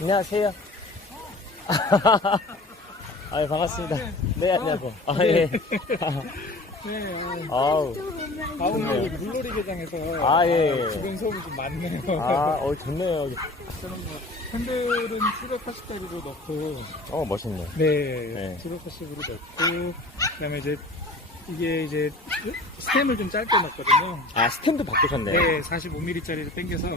안녕하세요. 아, 반갑습니다. 네, 안녕하세요. 아, 네. 예. 네. 아우. 오늘 여기 물놀이 개장에서 아, 예. 주변 소음이 좀 많네요. 아, 좋네요. 여기. 저는 뭐 핸들은 780짜리로 넣고, 멋있네. 네, 네. 780으로 넣고, 그다음에 이제 이게 이제 스템을 좀 짧게 넣었거든요. 아, 스탠드 바꾸셨네. 네, 45mm짜리로 당겨서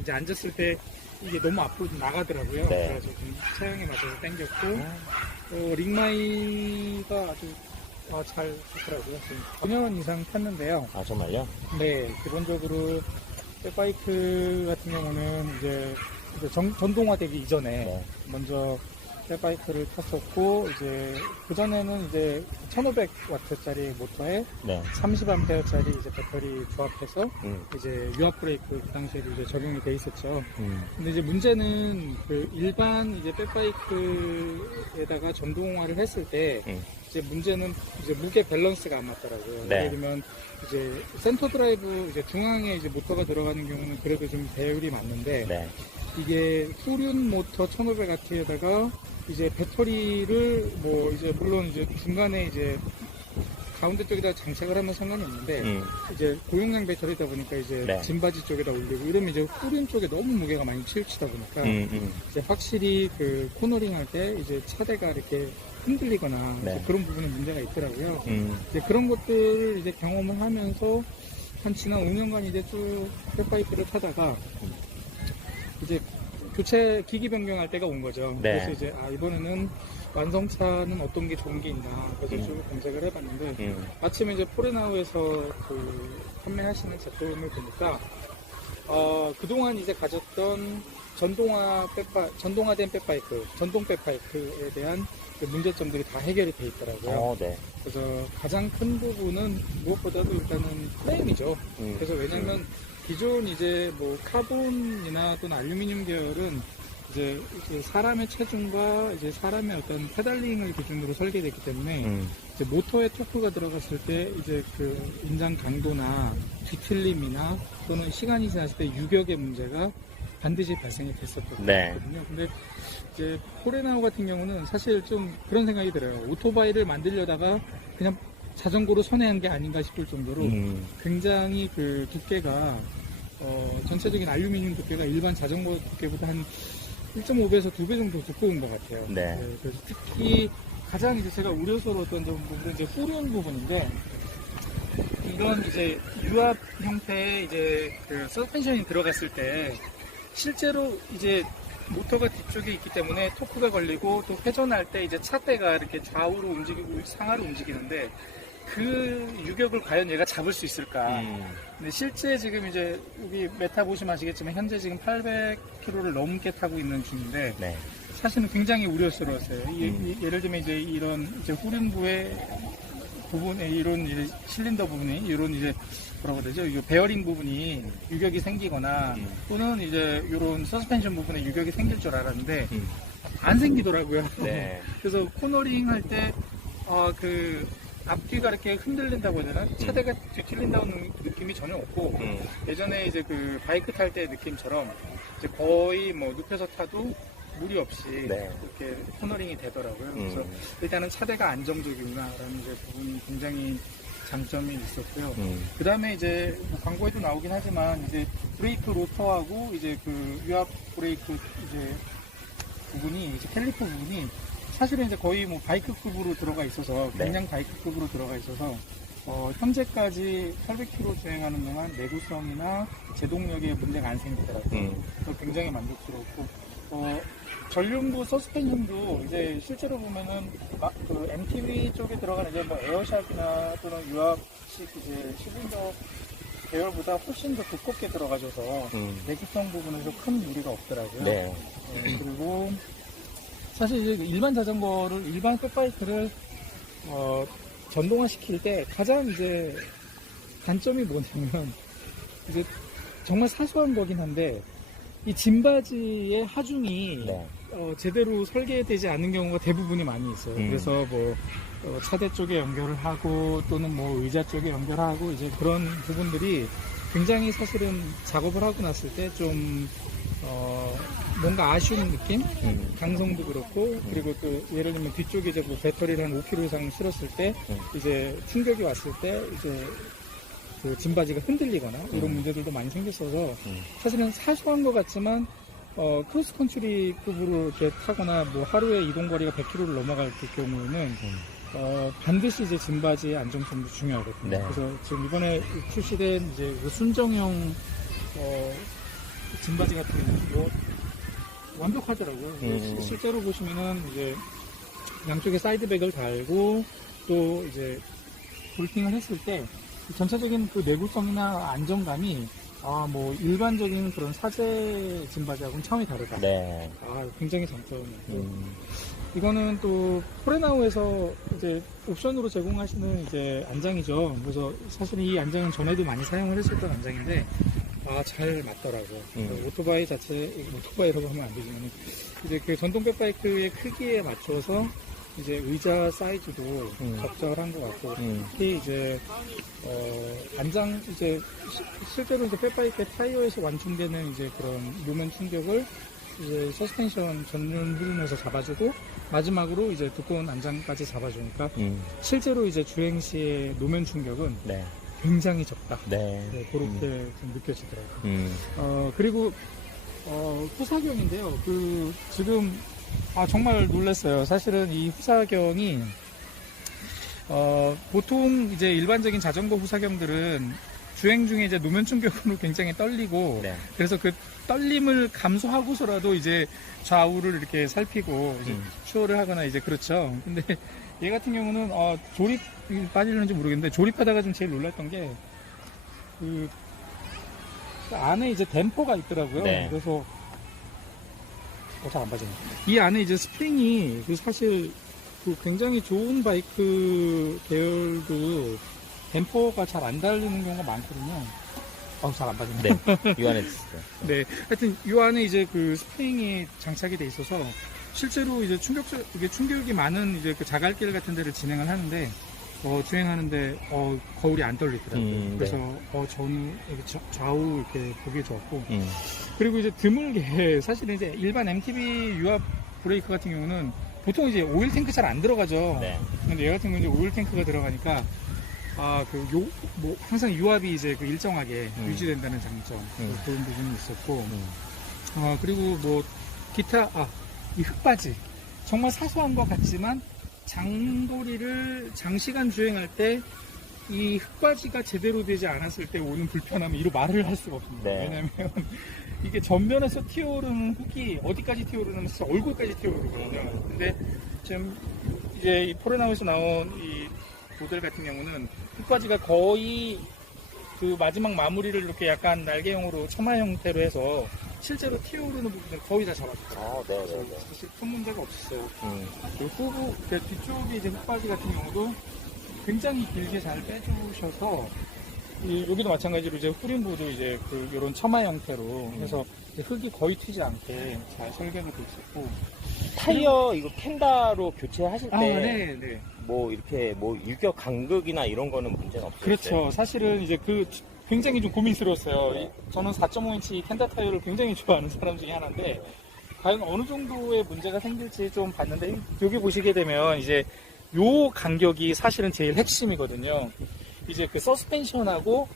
이제 앉았을 때 이게 너무 앞으로 좀 나가더라고요. 네. 그래서 좀 체형에 맞춰서 당겼고, 링마이가 아주 잘 좋더라고요. 지금 9년 이상 탔는데요. 아, 정말요? 네, 기본적으로 백바이크 같은 경우는 이제 전동화되기 이전에 네. 먼저 백바이크를 탔었고, 이제 그전에는 이제 1500W짜리 모터에 네. 30A짜리 이제 배터리 조합해서 음. 이제 유압 브레이크 그 당시에도 이제 적용이 돼 있었죠. 음. 근데 이제 문제는 그 일반 이제 백바이크에다가 전동화를 했을 때 이제 문제는 이제 무게 밸런스가 안 맞더라고요. 네. 예를 들면 이제 센터 드라이브 이제 중앙에 이제 모터가 들어가는 경우는 그래도 좀 배율이 맞는데 네. 이게 후륜 모터 1500W에다가 이제 배터리를 뭐 이제 물론 이제 중간에 이제 가운데 쪽에다 장착을 하면 상관이 없는데 이제 고용량 배터리다 보니까 이제 네. 짐바지 쪽에다 올리고 이러면 이제 후륜 쪽에 너무 무게가 많이 치우치다 보니까 이제 확실히 그 코너링 할 때 이제 차대가 이렇게 흔들리거나 네. 이제 그런 부분에 문제가 있더라고요. 음. 이제 그런 것들을 이제 경험을 하면서 한 지난 5년간 이제 쭉 백바이크를 타다가 이제 교체 기기 변경할 때가 온 거죠. 네. 그래서 이제 이번에는 완성차는 어떤 게 좋은 게 있나 그래서 쭉 검색을 해봤는데 마침 이제 포레나우에서 그 판매하시는 제품을 보니까 그동안 이제 가졌던 전동화된 백바이크, 전동 백바이크에 대한 그 문제점들이 다 해결이 돼 있더라고요. 네. 그래서 가장 큰 부분은 무엇보다도 일단은 프레임이죠. 그래서 왜냐면 기존 이제 뭐 카본이나 또는 알루미늄 계열은 이제 사람의 체중과 이제 사람의 어떤 페달링을 기준으로 설계됐기 때문에 이제 모터에 토크가 들어갔을 때 이제 그 인장 강도나 뒤틀림이나 또는 시간이 지났을 때 유격의 문제가 반드시 발생이 됐었거든요. 네. 근데 이제 포레나우 같은 경우는 사실 좀 그런 생각이 들어요. 오토바이를 만들려다가 그냥 자전거로 선회한 게 아닌가 싶을 정도로 굉장히 그 두께가 전체적인 알루미늄 두께가 일반 자전거 두께보다 한 1.5배에서 2배 정도 두꺼운 것 같아요. 네. 그래서 특히 가장 이제 제가 우려스러웠던 부분은 이제 후륜 부분인데 이런 이제 유압 형태의 이제 그 서스펜션이 들어갔을 때 실제로 이제 모터가 뒤쪽에 있기 때문에 토크가 걸리고 또 회전할 때 이제 차대가 이렇게 좌우로 움직이고 상하로 움직이는데 그 유격을 과연 얘가 잡을 수 있을까? 근데 실제 지금 이제 여기 메타 보시면 아시겠지만 현재 지금 800km를 넘게 타고 있는 중인데 네. 사실은 굉장히 우려스러웠어요. 예를 들면 이제 이런 이제 후륜부의 부분에 이런 이제 실린더 부분이 이런 이제 뭐라고 그러죠? 이 베어링 부분이 유격이 생기거나 또는 이제 이런 서스펜션 부분에 유격이 생길 줄 알았는데 안 생기더라고요. 네. 그래서 코너링 할 때 그 앞뒤가 이렇게 흔들린다고 해야 되나? 차대가 뒤틀린다는 느낌이 전혀 없고 예전에 이제 그 바이크 탈 때 느낌처럼 이제 거의 뭐 눕혀서 타도 무리 없이 네. 이렇게 코너링이 되더라고요. 그래서 일단은 차대가 안정적이구나라는 이제 부분이 굉장히 장점이 있었고요. 그 다음에 이제 뭐 광고에도 나오긴 하지만 이제 브레이크 로터하고 이제 그 유압 브레이크 이제 부분이 이제 캘리퍼 부분이 사실은 이제 거의 뭐 바이크급으로 들어가 있어서 그냥 바이크급으로 들어가 있어서 현재까지 800km 주행하는 동안 내구성이나 제동력에 문제가 안 생기더라고요. 그래서 굉장히 만족스럽고 전륜부 서스펜션도 이제 실제로 보면은 그 MTB 쪽에 들어가는 이제 뭐 에어샥이나 또는 유압식 이제 실린더 계열보다 훨씬 더 두껍게 들어가져서 내구성 부분에서 큰 무리가 없더라고요. 네. 그리고 사실 이제 일반 자전거를 일반 백바이크를 전동화 시킬 때 가장 이제 단점이 뭐냐면 이제 정말 사소한 거긴 한데 이 짐바지의 하중이 제대로 설계되지 않은 경우가 대부분이 많이 있어요. 그래서 뭐 차대 쪽에 연결을 하고 또는 뭐 의자 쪽에 연결하고 이제 그런 부분들이 굉장히 사실은 작업을 하고 났을 때 좀 뭔가 아쉬운 느낌? 강성도 그렇고, 그리고 또 예를 들면 뒤쪽에 이제 뭐 배터리를 한 5kg 이상 실었을 때, 이제 충격이 왔을 때, 이제 그 짐바지가 흔들리거나 이런 문제들도 많이 생겼어서, 사실은 사소한 것 같지만, 크로스컨트리급으로 이렇게 타거나 뭐 하루에 이동거리가 100km를 넘어갈 경우에는, 반드시 이제 짐바지의 안정성도 중요하거든요. 네. 그래서 지금 이번에 출시된 이제 그 순정형, 짐바지 같은 경우는 완벽하더라고요. 실제로 보시면은 이제 양쪽에 사이드백을 달고 또 이제 볼팅을 했을 때 전체적인 그 내구성이나 안정감이 뭐 일반적인 그런 사제 짐바지하고는 차원이 다르다. 네. 굉장히 장점이고 이거는 또 포레나우에서 이제 옵션으로 제공하시는 이제 안장이죠. 그래서 사실 이 안장은 전에도 많이 사용을 했었던 안장인데 잘 맞더라고요. 오토바이 자체, 오토바이라고 하면 안 되지만, 이제 그 전동 백바이크의 크기에 맞춰서 이제 의자 사이즈도 적절한 것 같고, 특히 이제, 안장, 이제, 실제로 이제 백바이크 타이어에서 완충되는 이제 그런 노면 충격을 이제 서스펜션 전륜 부분에서 잡아주고, 마지막으로 이제 두꺼운 안장까지 잡아주니까, 실제로 이제 주행 시의 노면 충격은 네. 굉장히 적다. 네. 그렇게 좀 느껴지더라고요. 그리고, 후사경인데요. 지금, 정말 놀랐어요. 사실은 이 후사경이, 보통 이제 일반적인 자전거 후사경들은 주행 중에 이제 노면 충격으로 굉장히 떨리고, 네. 그래서 그 떨림을 감소하고서라도 이제 좌우를 이렇게 살피고, 이제 추월을 하거나 이제 그렇죠. 근데 얘 같은 경우는, 조립, 빠지려는지 모르겠는데, 조립하다가 좀 제일 놀랐던 게, 그 안에 이제 댐퍼가 있더라고요. 네. 그래서, 잘 안 빠지네. 이 안에 이제 스프링이, 사실, 굉장히 좋은 바이크 계열도 댐퍼가 잘 안 달리는 경우가 많거든요. 잘 안 빠지네. 네. 이 안에 있어요. 네. 하여튼, 이 안에 이제 그 스프링이 장착이 돼 있어서, 실제로 이제 충격이 많은 이제 그 자갈길 같은 데를 진행을 하는데, 주행하는데, 거울이 안 떨리더라고요. 그래서, 네. 저는 좌우 이렇게 보기 좋았고, 그리고 이제 드물게, 사실은 이제 일반 MTB 유압 브레이크 같은 경우는 보통 이제 오일 탱크 잘 안 들어가죠. 네. 근데 얘 같은 경우는 이제 오일 탱크가 들어가니까, 항상 유압이 이제 그 일정하게 유지된다는 장점, 그런 부분이 있었고, 그리고 뭐, 기타, 이 흙바지. 정말 사소한 것 같지만, 장거리를 장시간 주행할 때, 이 흙바지가 제대로 되지 않았을 때 오는 불편함이 이루 말을 할 수가 없습니다. 네. 왜냐면, 이게 전면에서 튀어오르는 흙이 어디까지 튀어오르냐면 얼굴까지 튀어오르거든요. 근데 지금 이제 이 포레나우에서 나온 이 모델 같은 경우는 흙바지가 거의 그 마지막 마무리를 이렇게 약간 날개형으로 처마 형태로 해서 실제로 튀어오르는 부분을 거의 다 잡아줬어요. 네네네. 사실 큰 문제가 없었어요. 그리고 뒤쪽에 이제 흙바지 같은 경우도 굉장히 길게 잘 빼주셔서 여기도 마찬가지로 이제 후림부도 이제 이런 처마 형태로 해서 흙이 거의 튀지 않게 잘 설계가 돼 있었고 타이어 이거 캔다로 교체하실 때 네. 뭐 이렇게 뭐 일격 간극이나 이런 거는 문제는 없어요. 그렇죠. 사실은 이제 굉장히 좀 고민스러웠어요. 네. 저는 4.5인치 캔다 타이어를 굉장히 좋아하는 사람 중에 하나인데 과연 어느 정도의 문제가 생길지 좀 봤는데 여기 보시게 되면 이제 요 간격이 사실은 제일 핵심이거든요. 이제 그 서스펜션하고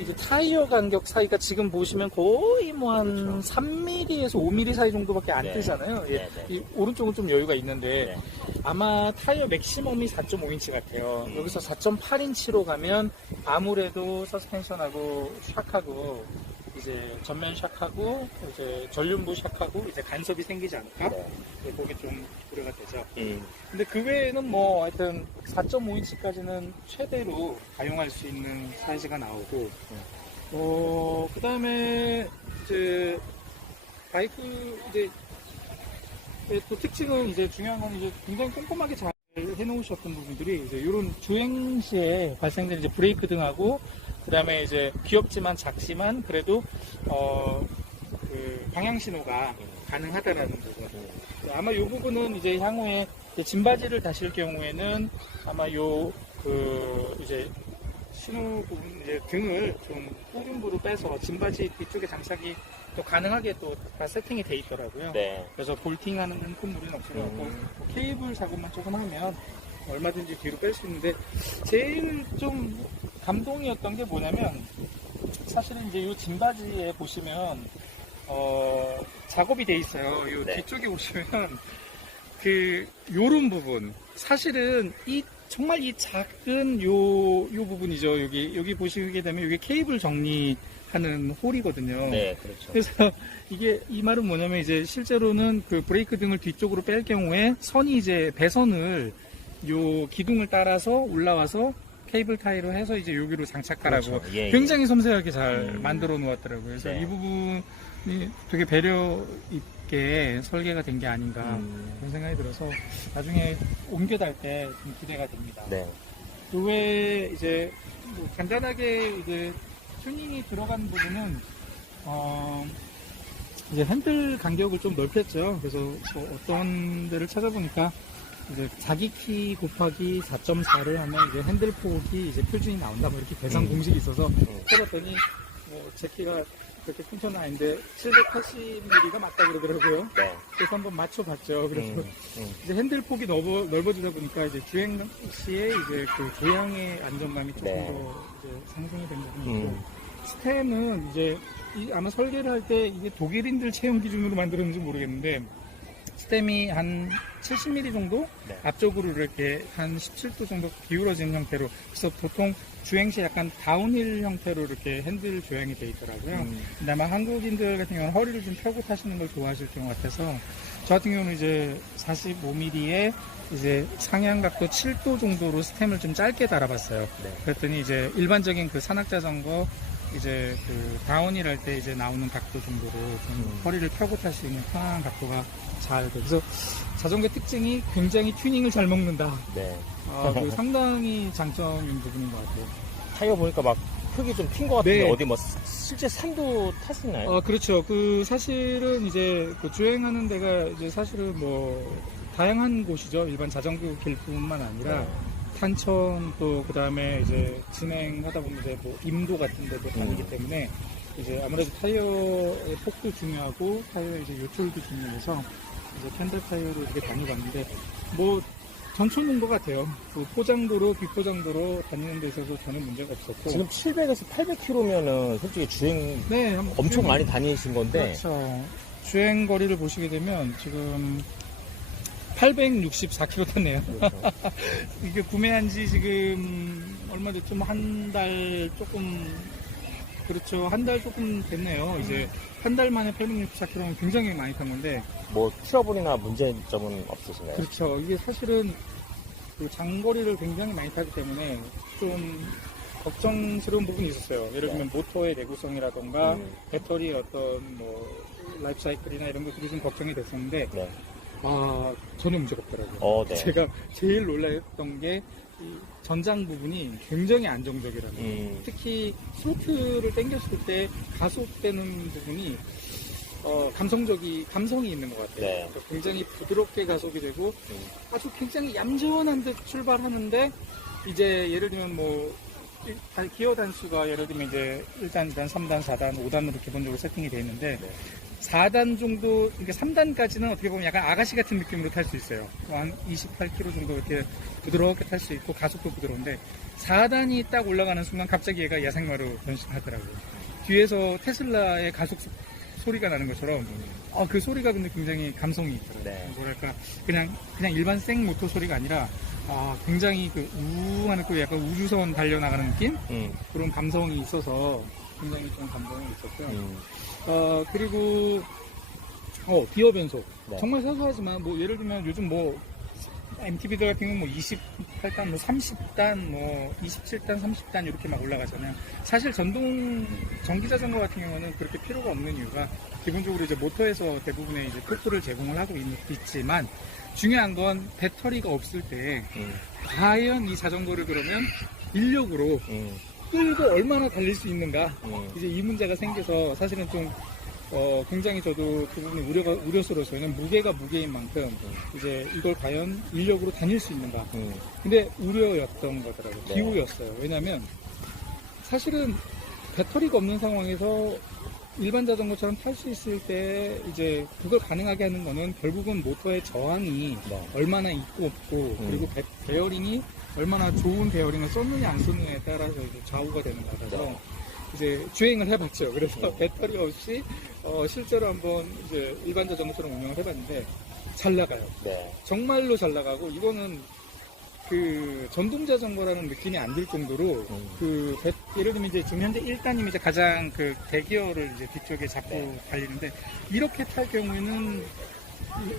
이제 타이어 간격 사이가 지금 보시면 거의 뭐 한 3mm에서 5mm 사이 정도밖에 안 네. 뜨잖아요. 네. 이 오른쪽은 좀 여유가 있는데 네. 아마 타이어 맥시멈이 4.5인치 같아요. 여기서 4.8인치로 가면 아무래도 서스펜션하고 샥하고 이제 전면 샥하고 이제 전륜부 샥하고 이제 간섭이 생기지 않을까? 네. 그게 좀 우려가 되죠. 음. 근데 그 외에는 뭐 하여튼 4.5인치까지는 최대로 가용할 수 있는 사이즈가 나오고 그 다음에 이제 바이크 이제 또 특징은 이제 중요한 건 이제 굉장히 꼼꼼하게 잘 해놓으셨던 부분들이 이제 이런 주행 시에 발생되는 이제 브레이크 등하고 그 다음에 이제 귀엽지만 작지만 그래도 그 방향 신호가 가능하다라는 부분. 아마 이 부분은 이제 향후에 짐바지를 다실 경우에는 아마 이제 신호 부분 이제 등을 좀 후륜부로 빼서 짐바지 뒤쪽에 장착이 또 가능하게 또 다 세팅이 돼 있더라고요. 네. 그래서 볼팅하는 큰 무리는 없어갖고 케이블 작업만 조금 하면 얼마든지 뒤로 뺄 수 있는데 제일 좀 감동이었던 게 뭐냐면 사실은 이제 이 짐바지에 보시면 작업이 돼 있어요. 이 네. 뒤쪽에 보시면 요런 부분 사실은 정말 이 작은 요 부분이죠. 여기 보시게 되면 이게 케이블 정리하는 홀이거든요. 네, 그렇죠. 그래서 이 말은 뭐냐면 이제 실제로는 그 브레이크 등을 뒤쪽으로 뺄 경우에 선이 이제 배선을 요 기둥을 따라서 올라와서 케이블 타이로 해서 이제 여기로 장착하라고 그렇죠. 예, 굉장히 섬세하게 잘 만들어 놓았더라고요. 그래서 네. 이 부분이 되게 배려 있게 설계가 된 게 아닌가 그런 생각이 들어서 나중에 옮겨 달 때 좀 기대가 됩니다. 네. 그 외에 이제 뭐 간단하게 이제 튜닝이 들어간 부분은 이제 핸들 간격을 좀 넓혔죠. 그래서 뭐 어떤 데를 찾아보니까 이제 자기 키 곱하기 4.4를 하면 이제 핸들 폭이 이제 표준이 나온다. 뭐 이렇게 계산 공식이 있어서 해봤더니 뭐 제 키가 그렇게 큰 편은 아닌데 780mm가 맞다 그러더라고요. 네. 그래서 한번 맞춰봤죠. 그래서 음. 이제 핸들 폭이 넓어지다 보니까 이제 주행 시에 이제 그 조향의 안정감이 조금 네. 더 이제 상승이 된 부분이 있고 음. 스템은 이제 아마 설계를 할 때 이게 독일인들 체형 기준으로 만들었는지 모르겠는데 스템이 한 70mm 정도 네. 앞쪽으로 이렇게 한 17도 정도 기울어진 형태로 그래서 보통 주행 시 약간 다운힐 형태로 이렇게 핸들 조향이 돼 있더라고요. 근데 아마 한국인들 같은 경우는 허리를 좀 펴고 타시는 걸 좋아하실 것 같아서 저 같은 경우는 이제 45mm에 이제 상향 각도 7도 정도로 스템을 좀 짧게 달아봤어요. 네. 그랬더니 이제 일반적인 그 산악자전거 이제 그 다운힐 할 때 이제 나오는 각도 정도로 좀 허리를 펴고 탈 수 있는 편안한 각도가 잘 돼. 그래서 자전거 특징이 굉장히 튜닝을 잘 먹는다. 네. 그 상당히 장점인 부분인 것 같아요. 타이어 보니까 막 흙이 좀 튄 것 같은데 네. 어디 뭐 실제 산도 탔었나요? 그렇죠. 그 사실은 이제 그 주행하는 데가 이제 사실은 뭐 다양한 곳이죠. 일반 자전거 길뿐만 아니라 네. 탄천 또 그다음에 이제 진행하다 보면 이제 뭐 임도 같은 데도 다니기 때문에 이제 아무래도 타이어의 폭도 중요하고 타이어의 이제 요철도 중요해서 이제 캔들 타이어로 이렇게 다녀봤는데 뭐 전초인 것 같아요. 그 포장도로 비포장도로 다니는 데 있어서 전혀 문제가 없었고 지금 700에서 800km면은 솔직히 주행 네, 엄청 주행- 많이 다니신 건데 그렇죠. 주행 거리를 보시게 되면 지금 864km 탔네요. 그렇죠. 이게 구매한 지 지금 얼마 됐죠? 한 달 조금 그렇죠. 한 달 조금 됐네요. 이제 한 달 만에 864km면 굉장히 많이 탄 건데 뭐 트러블이나 문제점은 없으신가요? 그렇죠. 이게 사실은 그 장거리를 굉장히 많이 타기 때문에 좀 걱정스러운 부분이 있었어요. 예를 들면 모터의 내구성이라던가 배터리의 어떤 뭐 라이프 사이클이나 이런 것들이 좀 걱정이 됐었는데 네. 전혀 문제가 없더라고요. 네. 제가 제일 놀랐던 게 이 전장 부분이 굉장히 안정적이라는 거예요. 특히 스로틀을 당겼을 때 가속되는 부분이 감성이 있는 것 같아요. 네. 그래서 굉장히 부드럽게 가속이 되고 아주 굉장히 얌전한 듯 출발하는데 이제 예를 들면 뭐 기어 단수가 예를 들면 이제 1단, 2단, 3단, 4단, 5단으로 기본적으로 세팅이 되어 있는데 4단 정도, 그러니까 3단까지는 어떻게 보면 약간 아가씨 같은 느낌으로 탈 수 있어요. 한 28km 정도 이렇게 부드럽게 탈 수 있고 가속도 부드러운데 4단이 딱 올라가는 순간 갑자기 얘가 야생마로 변신하더라고요. 뒤에서 테슬라의 가속 소리가 나는 것처럼 그 소리가 근데 굉장히 감성이 있더라고요. 네. 뭐랄까 그냥 일반 생 모터 소리가 아니라 굉장히 그 우웅하는 그 약간 우주선 달려나가는 느낌? 그런 감성이 있어서 굉장히 좀 감동이 있었고요. 그리고 기어 변속 네. 정말 사소하지만 뭐 예를 들면 요즘 뭐 MTB들 같은 경우는 뭐 28단, 뭐 30단, 뭐 27단, 30단 이렇게 막 올라가잖아요. 사실 전기 자전거 같은 경우는 그렇게 필요가 없는 이유가 기본적으로 이제 모터에서 대부분의 이제 토크를 제공을 하고 있지만 중요한 건 배터리가 없을 때 과연 이 자전거를 그러면 인력으로 끌고 얼마나 달릴 수 있는가 이제 이 문제가 생겨서 사실은 좀 굉장히 저도 그 부분이 우려스러워서는 무게가 무게인 만큼 이제 이걸 과연 인력으로 다닐 수 있는가. 근데 우려였던 거더라고요. 네. 기우였어요. 왜냐면 사실은 배터리가 없는 상황에서 일반 자전거처럼 탈 수 있을 때 이제 그걸 가능하게 하는 거는 결국은 모터의 저항이 네. 얼마나 있고 없고 그리고 베어링이 얼마나 좋은 베어링을 썼느냐 안 썼느냐에 따라서 이제 좌우가 되는 거라서 네. 이제 주행을 해봤죠. 그래서 배터리 없이 실제로 한번 이제 일반 자전거처럼 운영을 해봤는데 잘 나가요. 네. 정말로 잘 나가고 이거는 그 전동 자전거라는 느낌이 안 들 정도로 예를 들면 이제 지금 현재 1단님이 이제 가장 그 대기어를 이제 뒤쪽에 잡고 네. 달리는데 이렇게 탈 경우에는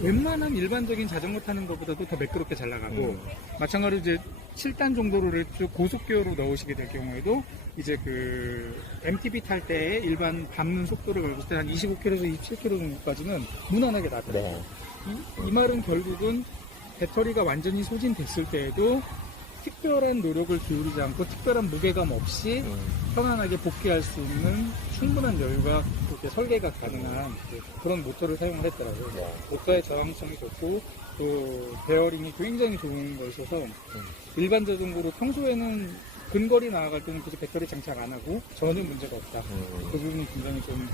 웬만한 일반적인 자전거 타는 것보다도 더 매끄럽게 잘 나가고 마찬가지로 이제 7단 정도를 쭉 고속기어로 넣으시게 될 경우에도 이제 그 MTB 탈 때의 일반 밟는 속도를 걸었을 때 한 25km에서 27km 정도까지는 무난하게 나가요. 네. 이 말은 결국은 배터리가 완전히 소진됐을 때에도 특별한 노력을 기울이지 않고 특별한 무게감 없이 편안하게 복귀할 수 있는 충분한 여유가 그렇게 설계가 가능한 그런 모터를 사용을 했더라고요. 네. 모터의 저항성이 좋고 또 베어링이 굉장히 좋은 걸 써서 일반 자전거로 평소에는 근거리 나아갈 때는 굳이 배터리 장착 안 하고 전혀 문제가 없다. 그 부분이 굉장히 좀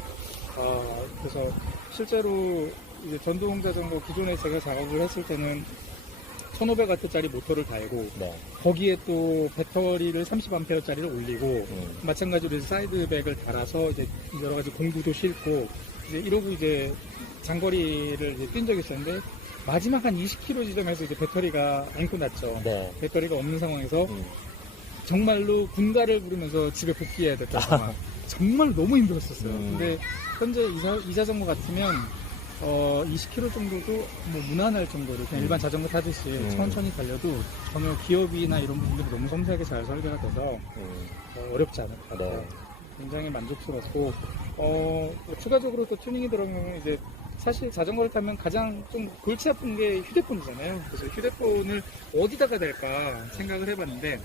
그래서 실제로 이제 전동 자전거 기존에 제가 작업을 했을 때는 1500W짜리 모터를 달고 네. 거기에 또 배터리를 30A짜리를 올리고 마찬가지로 이제 사이드백을 달아서 이제 여러 가지 공구도 싣고 이제 이러고 이제 장거리를 이제 뛴 적이 있었는데 마지막 한 20km 지점에서 이제 배터리가 앵고 났죠. 네. 배터리가 없는 상황에서 정말로 군가를 부르면서 집에 복귀해야 됐던 상황. 정말 너무 힘들었었어요. 근데 현재 이 자전거 같으면 20km 정도도 뭐 무난할 정도로 그냥 일반 자전거 타듯이 천천히 달려도 전혀 기어비나 이런 부분들이 너무 섬세하게 잘 설계가 돼서 어렵지 않을 것 같아요. 네. 굉장히 만족스럽고 추가적으로 또 튜닝이 들어가면 이제 사실 자전거를 타면 가장 좀 골치 아픈 게 휴대폰이잖아요. 그래서 휴대폰을 어디다가 댈까 생각을 해봤는데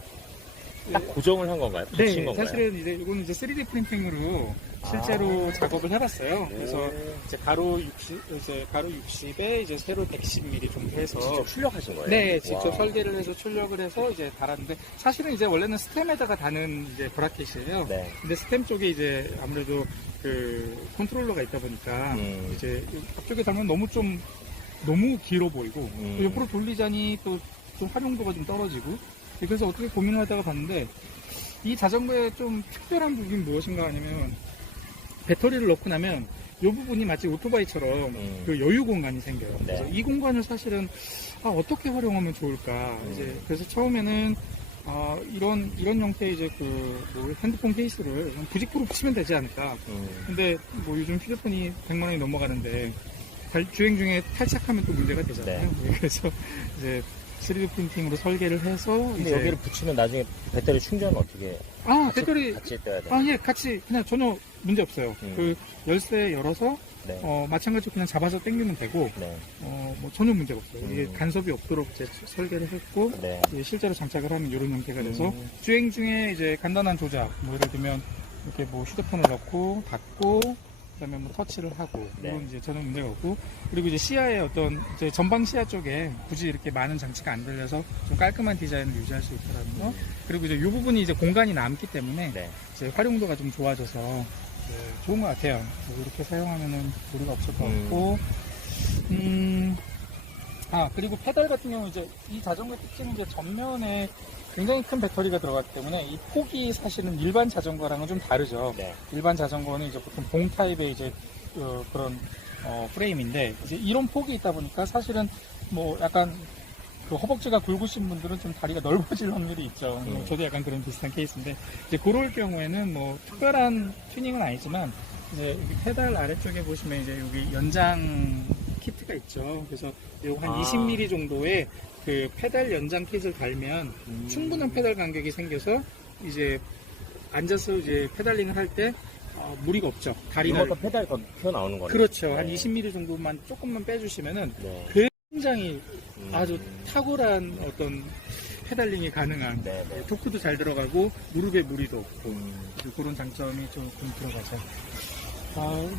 딱 고정을 한 건가요? 네, 붙인 건가요? 사실은 이제 이거는 이제 3D 프린팅으로 실제로 작업을 해봤어요. 그래서 이제 가로 60에 이제 세로 110mm 정도 해서 직접 출력하신 거예요? 네, 직접 와. 설계를 해서 출력을 해서 이제 달았는데 사실은 이제 원래는 스템에다가 다는 이제 브라켓이에요. 네. 근데 스템 쪽에 이제 아무래도 그 컨트롤러가 있다 보니까 이제 앞쪽에 달면 너무 길어 보이고 또 옆으로 돌리자니 또 좀 활용도가 좀 떨어지고 그래서 어떻게 고민을 하다가 봤는데 이 자전거의 좀 특별한 부분이 무엇인가 하냐면 배터리를 넣고 나면 이 부분이 마치 오토바이처럼 그 여유 공간이 생겨요. 네. 그래서 이 공간을 사실은 어떻게 활용하면 좋을까. 이제 그래서 처음에는 이런 형태의 이제 뭐 핸드폰 케이스를 부직포로 붙이면 되지 않을까. 근데 뭐 요즘 휴대폰이 100만 원이 넘어가는데 주행 중에 탈착하면 또 문제가 되잖아요. 네. 그래서 이제 3D 프린팅으로 설계를 해서 근데 이제 여기를 붙이면 나중에 배터리 충전은 어떻게? 배터리 같이 떠야 돼요? 예, 같이 그냥 전혀 문제 없어요. 그 열쇠 열어서 네. 마찬가지로 그냥 잡아서 당기면 되고 네. 뭐 전혀 문제가 없어요. 이게 간섭이 없도록 이제 설계를 했고 네. 이제 실제로 장착을 하면 이런 형태가 돼서 주행 중에 이제 간단한 조작, 뭐 예를 들면 이렇게 뭐 휴대폰을 넣고 닫고 그다음에 뭐 터치를 하고 네. 이건 이제 전혀 문제가 없고 그리고 이제 시야의 어떤 이제 전방 시야 쪽에 굳이 이렇게 많은 장치가 안 들려서 좀 깔끔한 디자인을 유지할 수 있다는 거 그리고 이제 이 부분이 이제 공간이 남기 때문에 네. 이제 활용도가 좀 좋아져서 좋은 것 같아요. 이렇게 사용하면은 무리가 없을 것 같고 그리고 페달 같은 경우 이제 이 자전거의 특징은 이제 전면에 굉장히 큰 배터리가 들어갔기 때문에 이 폭이 사실은 일반 자전거랑은 좀 다르죠. 네. 일반 자전거는 이제 보통 봉 타입의 이제 그런 프레임인데 이제 이런 폭이 있다 보니까 사실은 뭐 약간 그 허벅지가 굵으신 분들은 좀 다리가 넓어질 확률이 있죠. 저도 약간 그런 비슷한 케이스인데 이제 그럴 경우에는 뭐 특별한 튜닝은 아니지만 이제 여기 페달 아래쪽에 보시면 이제 여기 연장 키트가 있죠. 그래서 요거 한 20mm 정도의 그 페달 연장 킷을 달면 충분한 페달 간격이 생겨서 이제 앉아서 이제 페달링을 할 때 무리가 없죠. 다리가 이것도 페달이 더 튀어나오는 거네요. 그렇죠. 네. 한 20mm 정도만 조금만 빼주시면은 네. 굉장히 아주 탁월한 어떤 페달링이 가능한 네, 네. 토크도 잘 들어가고 무릎에 무리도 없고 그런 장점이 조금 들어가죠.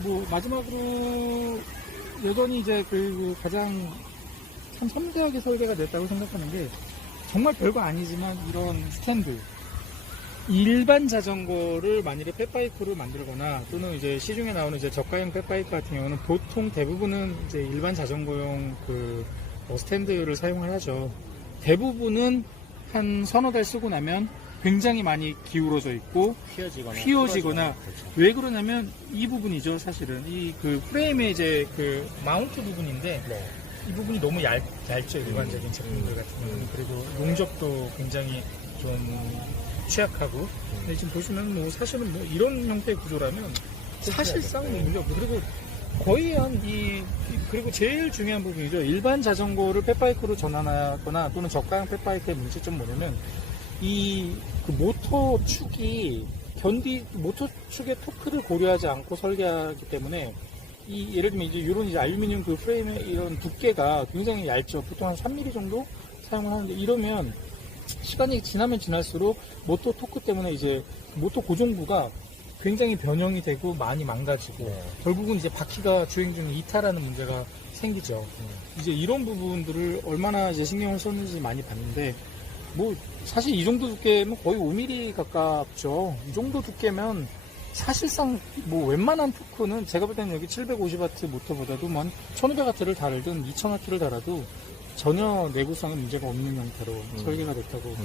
뭐 마지막으로 여전히 이제 그 가장 참 섬세하게 설계가 됐다고 생각하는 게 정말 별거 아니지만 이런 스탠드 일반 자전거를 만일에 펫바이크로 만들거나 또는 이제 시중에 나오는 이제 저가형 펫바이크 같은 경우는 보통 대부분은 이제 일반 자전거용 그 스탠드를 사용을 하죠. 대부분은 한 서너 달 쓰고 나면 굉장히 많이 기울어져 있고 휘어지거나 그렇죠. 왜 그러냐면 이 부분이죠. 사실은 이 그 프레임의 이제 그 마운트 부분인데 네. 이 부분이 너무 얇죠. 일반적인 제품들 같은 경우는. 그리고 용접도 굉장히 좀 취약하고. 근데 지금 보시면 뭐 사실은 뭐 이런 형태의 구조라면 사실상 문제 없고. 그리고 거의 그리고 제일 중요한 부분이죠. 일반 자전거를 펫바이크로 전환하거나 또는 저가형 펫바이크의 문제점은 뭐냐면 그 모터 축이 모터 축의 토크를 고려하지 않고 설계하기 때문에 예를 들면 이제 이런 이제 알루미늄 그 프레임의 이런 두께가 굉장히 얇죠. 보통 한 3mm 정도 사용을 하는데 이러면 시간이 지나면 지날수록 모터 토크 때문에 이제 모터 고정부가 굉장히 변형이 되고 많이 망가지고 결국은 이제 바퀴가 주행 중에 이탈하는 문제가 생기죠. 이제 이런 부분들을 얼마나 이제 신경을 썼는지 많이 봤는데 뭐 사실 이 정도 두께면 거의 5mm 가깝죠. 이 정도 두께면 사실상 뭐 웬만한 토크는 제가 볼 때는 여기 750W 모터보다도 뭐 1500W를 달든 2000W를 달아도 전혀 내구성에 문제가 없는 형태로 설계가 됐다고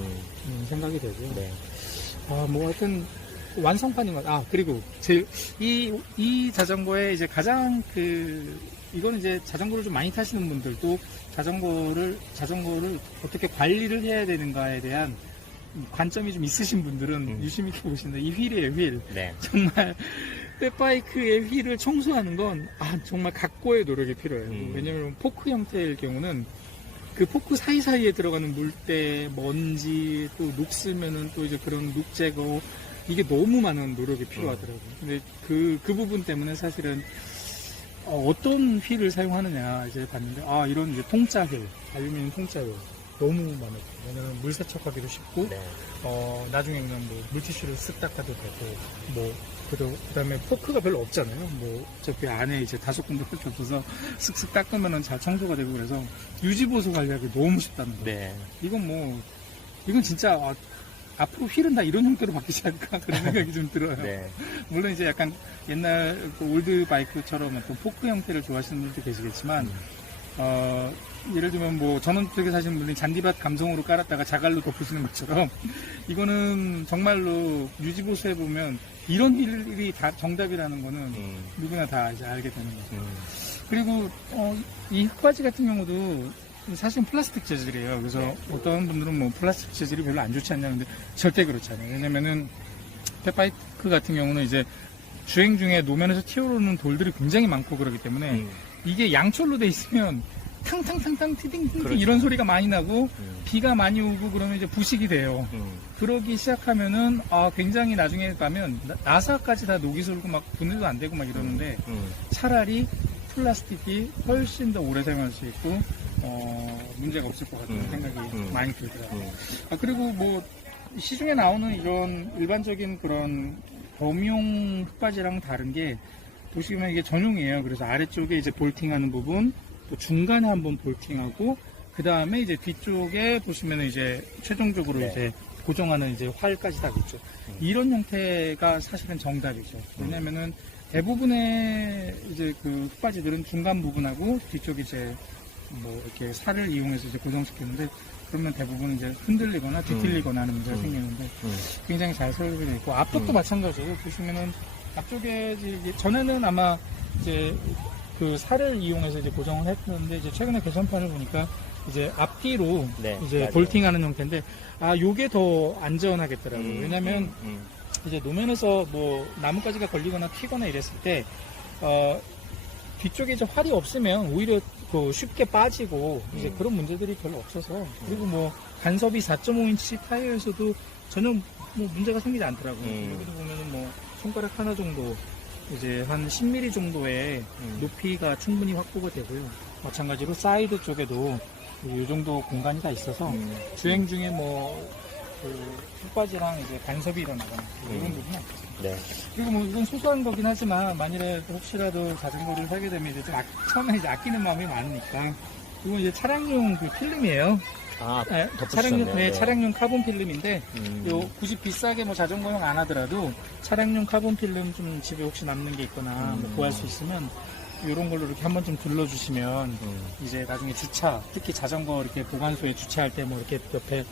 생각이 되고요. 네. 뭐 하여튼 완성판인 것. 그리고 이 자전거의 이제 가장 이거는 이제 자전거를 좀 많이 타시는 분들도 자전거를 어떻게 관리를 해야 되는가에 대한 관점이 좀 있으신 분들은 유심 있게 보시는데 이 휠이에요, 휠. 네. 정말 펫바이크의 휠을 청소하는 건 정말 각고의 노력이 필요해요. 왜냐면 포크 형태일 경우는 그 포크 사이사이에 들어가는 물때, 먼지, 또 녹슬면은 또 이제 그런 녹 제거 이게 너무 많은 노력이 필요하더라고요. 근데 그 부분 때문에 사실은 어떤 휠을 사용하느냐 이제 봤는데 이런 이제 통짜 휠, 알루미늄 통짜 휠 너무 마음에 들어요. 왜냐면 물 세척하기도 쉽고 네. 나중에는 뭐 물티슈를 쓱 닦아도 되고 뭐 그다음에 포크가 별로 없잖아요. 뭐 어차피 안에 이제 다섯 군데 펼쳐 둬서 쓱쓱 닦으면은 잘 청소가 되고 그래서 유지 보수 관리하기 너무 쉽다는 거예요. 네. 이건 진짜 앞으로 휠은 다 이런 형태로 바뀌지 않을까 그런 생각이 좀 들어요. 네. 물론 이제 약간 옛날 그 올드 바이크처럼 어떤 포크 형태를 좋아하시는 분들도 계시겠지만 예를 들면 뭐 전원쪽에 사시는 분들이 잔디밭 감성으로 깔았다가 자갈로 덮으시는 것처럼 이거는 정말로 유지보수 해보면 이런 휠이 다 정답이라는 거는 누구나 다 이제 알게 되는 거죠. 그리고 이 흙바지 같은 경우도 사실은 플라스틱 재질이에요. 그래서 어떤 분들은 뭐 플라스틱 재질이 별로 안 좋지 않냐는데 절대 그렇지 않아요. 왜냐면은 펫바이크 같은 경우는 이제 주행 중에 노면에서 튀어오르는 돌들이 굉장히 많고 그러기 때문에 이게 양철로 돼 있으면 탕탕탕탕 티딩티딩 그렇죠. 이런 소리가 많이 나고 비가 많이 오고 그러면 이제 부식이 돼요. 그러기 시작하면은 굉장히 나중에 가면 나사까지 다 녹이 슬고 막 분해도 안 되고 막 이러는데 차라리 플라스틱이 훨씬 더 오래 사용할 수 있고 문제가 없을 것 같다는 생각이 많이 들더라고요. 그리고 뭐 시중에 나오는 이런 일반적인 그런 범용 흙바지랑 다른 게 보시면 이게 전용이에요. 그래서 아래쪽에 이제 볼팅하는 부분, 또 중간에 한번 볼팅하고 그 다음에 이제 뒤쪽에 보시면 이제 최종적으로 이제 고정하는 이제 활까지 다 있죠. 이런 형태가 사실은 정답이죠. 왜냐면은 대부분의 이제 그 흙바지들은 중간 부분하고 뒤쪽 이제 뭐 이렇게 살을 이용해서 이제 고정시키는데 그러면 대부분 이제 흔들리거나 뒤틀리거나 하는 문제가 생기는데 굉장히 잘 설계되어 있고 앞쪽도 마찬가지예요. 보시면은 앞쪽에 이제 전에는 아마 이제 그 살을 이용해서 이제 고정을 했는데 이제 최근에 개선판을 보니까 이제 앞뒤로 이제 맞아요. 볼팅하는 형태인데 요게 더 안전하겠더라고요. 왜냐면 이제 노면에서 뭐 나뭇가지가 걸리거나 튀거나 이랬을 때 뒤쪽에 이제 활이 없으면 오히려 쉽게 빠지고 이제 그런 문제들이 별로 없어서 그리고 뭐 간섭이 4.5인치 타이어에서도 전혀 뭐 문제가 생기지 않더라고요. 여기도 보면은 뭐 손가락 하나 정도 이제 한 10mm 정도의 높이가 충분히 확보가 되고요. 마찬가지로 사이드 쪽에도 이 정도 공간이 다 있어서 주행 중에 뭐 흙바지랑 이제 간섭이 일어나거나 이런 부분은 없어요. 네. 그리고 뭐 이건 소소한 거긴 하지만 만일에 혹시라도 자전거를 사게 되면 이제 좀 처음에 이제 아끼는 마음이 많으니까 이건 이제 차량용 그 필름이에요. 덧붙이셨네요. 차량용 카본 필름인데, 음. 요 굳이 비싸게 뭐 자전거용 안 하더라도 차량용 카본 필름 좀 집에 혹시 남는 게 있거나 뭐 구할 수 있으면 이런 걸로 이렇게 한번 좀 둘러주시면 이제 나중에 주차, 특히 자전거 이렇게 보관소에 주차할 때 뭐 이렇게 옆에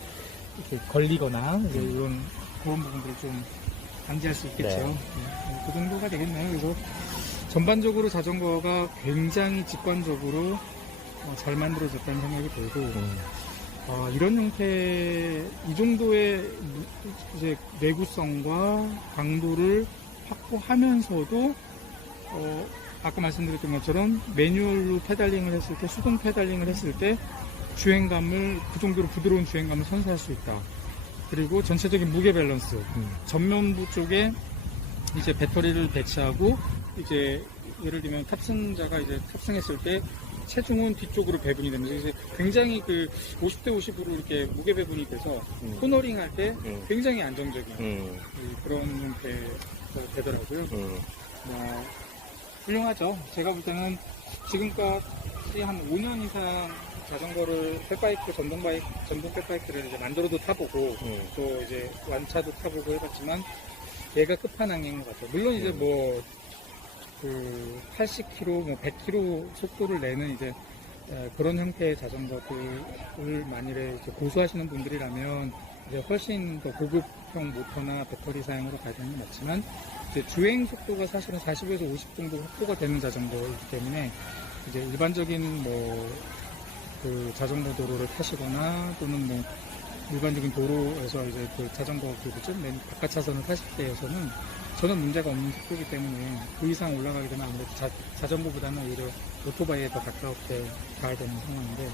이렇게 걸리거나 이제 이런 그런 부분들을 좀 방지할 수 있겠죠. 네. 네, 그 정도가 되겠네요. 그래서 전반적으로 자전거가 굉장히 직관적으로 잘 만들어졌다는 생각이 들고 이런 형태, 이 정도의 이제 내구성과 강도를 확보하면서도 아까 말씀드렸던 것처럼 매뉴얼로 페달링을 했을 때, 수동 페달링을 했을 때 주행감을, 그 정도로 부드러운 주행감을 선사할 수 있다. 그리고 전체적인 무게 밸런스, 전면부 쪽에 이제 배터리를 배치하고 이제 예를 들면 탑승자가 이제 탑승했을 때 체중은 뒤쪽으로 배분이 되면서 이제 굉장히 그 50대 50으로 이렇게 무게 배분이 돼서 코너링 할 때 굉장히 안정적인 그런 형태가 되더라고요. 훌륭하죠. 제가 볼 때는 지금까지 한 5년 이상 자전거를 백바이크, 전동 백바이크를 이제 만들어도 타보고 또 이제 완차도 타보고 해봤지만 얘가 끝판왕인 것 같아요. 물론 이제 뭐 그 80km, 뭐 100km 속도를 내는 이제 그런 형태의 자전거들을 만일에 이제 고수하시는 분들이라면 이제 훨씬 더 고급형 모터나 배터리 사용으로 가야 되는 건 맞지만 이제 주행 속도가 사실은 40에서 50 정도 확보가 되는 자전거이기 때문에 이제 일반적인 뭐 그 자전거 도로를 타시거나 또는 뭐 일반적인 도로에서 이제 그 자전거 맨 바깥 차선을 타실 때에서는 전혀 문제가 없는 속도이기 때문에 그 이상 올라가게 되면 아무래도 자전거보다는 오히려 오토바이에 더 가깝게 가야 되는 상황인데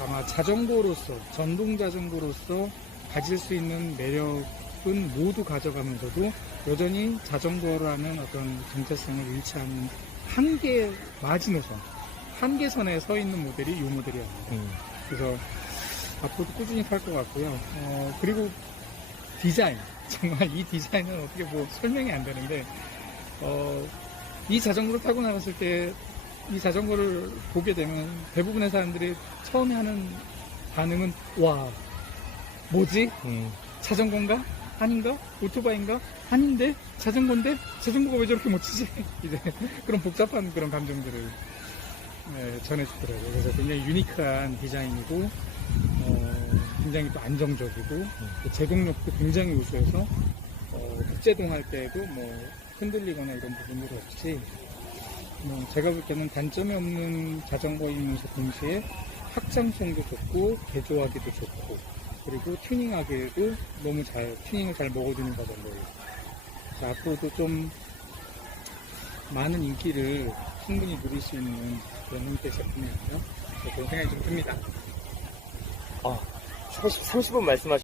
아마 자전거로서, 전동 자전거로서 가질 수 있는 매력은 모두 가져가면서도 여전히 자전거라는 어떤 정체성을 잃지 않은 한계 마지노선, 한계선에 서 있는 모델이 이 모델이에요. 그래서 앞으로도 꾸준히 탈 것 같고요. 그리고 디자인. 정말 이 디자인은 어떻게 뭐 설명이 안 되는데, 이 자전거를 타고 나갔을 때 이 자전거를 보게 되면 대부분의 사람들이 처음에 하는 반응은, 와, 뭐지? 자전거인가? 아닌가? 오토바이인가? 아닌데? 자전거인데? 자전거가 왜 저렇게 멋지지? 이제 그런 복잡한 그런 감정들을 전해주더라고요. 그래서 굉장히 유니크한 디자인이고, 굉장히 또 안정적이고, 제동력도 굉장히 우수해서, 국제동할 때에도 뭐, 흔들리거나 이런 부분들이 없이, 제가 볼 때는 단점이 없는 자전거이면서 동시에 확장성도 좋고, 개조하기도 좋고, 그리고 튜닝하기에도 너무 튜닝을 잘 먹어주는 자전거예요. 앞으로도 좀 많은 인기를 충분히 누릴 수 있는 그런 형태의 제품이 아니라 그런 생각이 좀 듭니다. 30분 말씀하셨